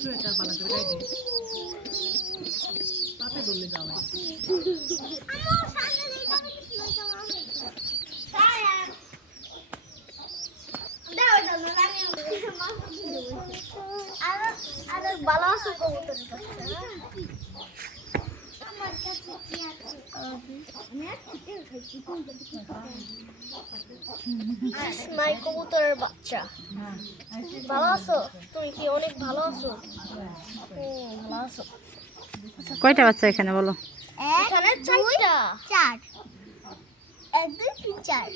Sweater বানাতে গাইবে পাতে ধরলে যাও ভালো আছে কবুতরের বাচ্চা কবুতরের বাচ্চা ভালো আছো তুমি কি অনেক ভালো আছো ভালো আছো কয়টা বাচ্চা এখানে বলো? এখানে চারটা চার 1 2 3 4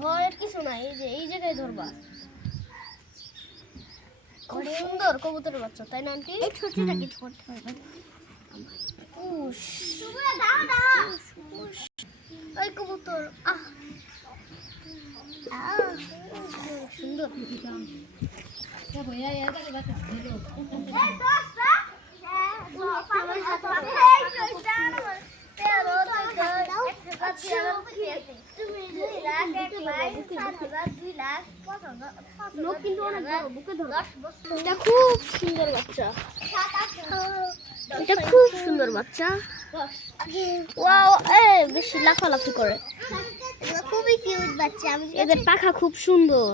ভয়ের কিছু নাই এই জায়গায় ধরবা খুব সুন্দর কবুতরের বাচ্চা তাই না আন্টি এই ছোটটা কিছু করতে হবে উশ তোমরা দাও দাও ওই কবুতর সুন্দর এ ভইয়া এর কাছে বাচ্চা দিল এই দোস্ত তুমি 2 লাখ 1 লাখ 7,000 2 লাখ 5,000 লোক কিন্তু অনেক বুকে ধরো এটা খুব সুন্দর বাচ্চা এটা খুব সুন্দর বাচ্চা ওয়াও বেশি লাফালাফি করে এটা খুবই কিউট বাচ্চা এদের পাখা খুব সুন্দর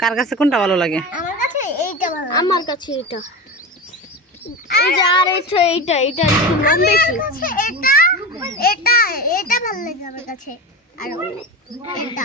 কার কাছে কোনটা ভালো লাগে? আমার কাছে এইটা ভালো আমার কাছে এটা এই যে আর এটা একটু নাম বেশি এটা ভালো লাগে আমার কাছে আর এটা